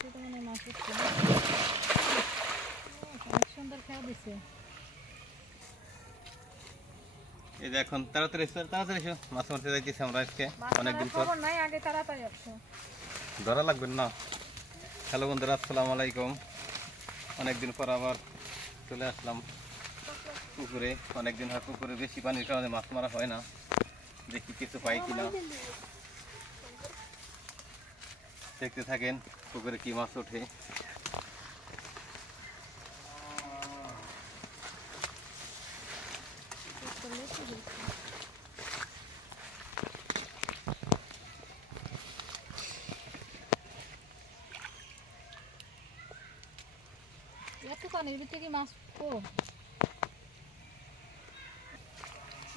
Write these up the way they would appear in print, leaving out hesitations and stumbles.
ছোট মানে মাছ উঠছে অনেক সুন্দর খেয়া দিছে। এই যে এখন তাড়াতাড়ি এসো মাছ মারতে যাইতেছি আমরা আজকে অনেকদিন পর। খবর নাই, আগে তাড়াতাড়ি আসছো। ধরা লাগবে না। হ্যালো বন্ধুরা, আসসালামু আলাইকুম। অনেকদিন পর আবার চলে আসলাম পুকুরে। অনেকদিন হয় পুকুরে বেশি পানির কারণে মাছ মারা হয় না। দেখি কিছু পাই কিনা, দেখতে থাকেন পুকুরে কি মাছ ওঠে। এত পানির ভিতরে কি মাছ? ও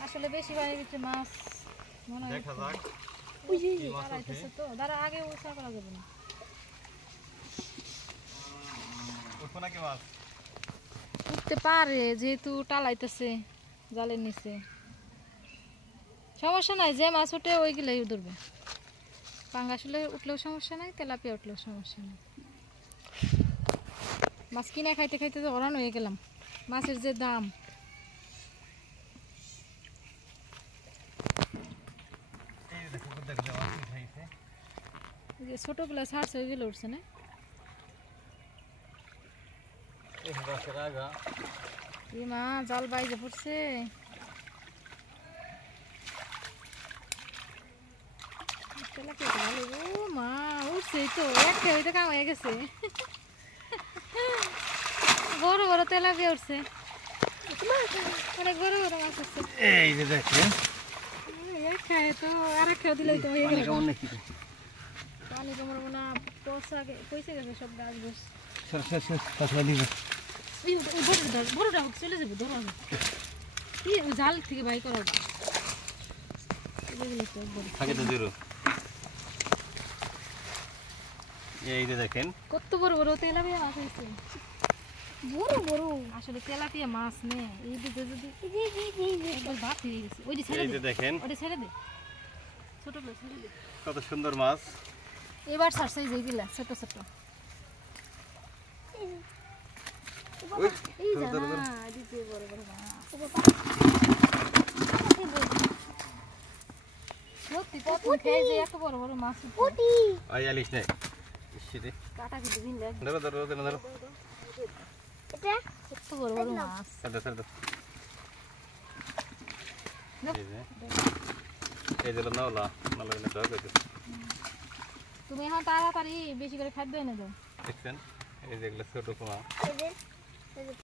আসলে বেশি পানির ভিতরে মাছ মনে হয় দেখা যাক দাঁড়াইতেছে তো, দাঁড়া আগে উৎসাহ করা যাবে না। উঠবো নাকি মাছ? উঠতে পারে যেহেতু টালাইতেছে জালের নিচে, সমস্যা নাই। যে মাছ উঠে ওইগুলাই ধরবে। পাঙ্গাস উঠলেও সমস্যা নাই, তেলাপিয়া উঠলেও সমস্যা নাই। মাছ কিনে খাইতে খাইতে তো হরান হয়ে গেলাম। মাছের যে দাম, ছোটগুলা ছাড়ছে ওইগুলো উঠছে না। মা জাল বাইজে পড়ছে। ও মা উঠছে তো, একটা হইতে কাম হয়ে গেছে। বড় বড় তেলাপিয়া উঠছে, অনেক বড় বড় মাছ উঠছে। এই যে দেখেন খায় তো আর খেয়ে দিলেই তো হয়ে গেল। পানি কমাবো না, পয়সা গেছে সব গাছ গোছ। বড়টা চলে যাবে, ধরো কি জাল থেকে বাই করা এই যে দেখেন কত বড় বড় তেলাপিয়া মাছ হয়েছে। বড় বড় আসলে তেলাপিয়া মাছ নে এই দিকে যদি ভাত হয়ে গেছে। ওইটা ছেড়ে দে, দেখেন ওইটা ছেড়ে দে, ছোট ছেড়ে দে। কত সুন্দর মাছ। এবার ছাড়ছে যেগুলা ছোট ছোট। এই জানা দিতে বড় বড় মাছ সত্যি কত খেয়ে যে এত বড় বড় মাছ। আই আলিস নাই সেটা কাটা কিন্তু ভিনলে ধরো ধরো ধরো ধরো। এটা কত বড় বড় মাছ। এই যে নাওলা নালা না দাও কইতে। তুমি এখন তাড়াতাড়ি বেশি করে খাদ্য এনে দাও। দেখছেন এই যে এগুলো ছোট পোনা,